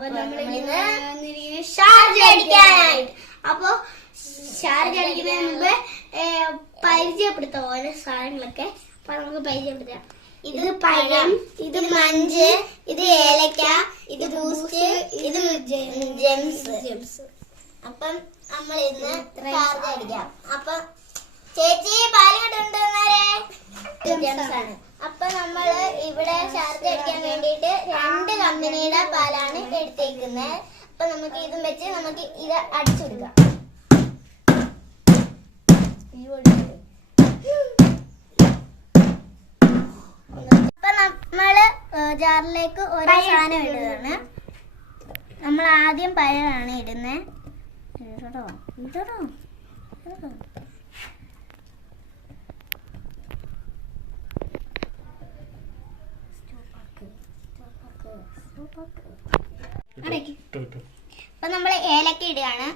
അപ്പൊ നമ്മളിന്ന് ഷാർജ് അടിക്കാനായിട്ട്. അപ്പൊ ഷാർജ് അടിക്കുന്നതിന് മുമ്പ് പരിചയപ്പെടുത്താം ഓരോ സാധനങ്ങളൊക്കെ. അപ്പൊ നമുക്ക് പരിചയപ്പെടുത്താം. ഇത് പഴം ഇത് മഞ്ച് ഇത് ഏലക്ക ഇത് ബൂസ്റ്റ് ഇത് ജെംസ് ജെംസ് അപ്പം നമ്മൾ ഇന്ന് ഷാർജ് അടിക്കാം. അപ്പൊ ചേച്ചി പാൽ കൊണ്ടുവന്നേരെ ജെംസ് ആണ്. അപ്പൊ നമ്മൾ ഇവിടെ ഷാർജ് അടിക്കാൻ വേണ്ടിയിട്ട് രണ്ട് കമ്പനിയുടെ പാലാണ് എടുത്തേക്കുന്നത് അപ്പൊ നമുക്ക് ഇതും വെച്ച് നമുക്ക് ഇത് അപ്പൊ നമ്മൾ ജാറിലേക്ക് ഓരോ സാധനം ഇടുകയാണ്. നമ്മൾ ആദ്യം പയറാണ് ഇടുന്നത് ഇടടോ ഇടടോ ഇടടോ അപ്പൊ നമ്മൾ ഏലക്ക ഇടുകയാണ്.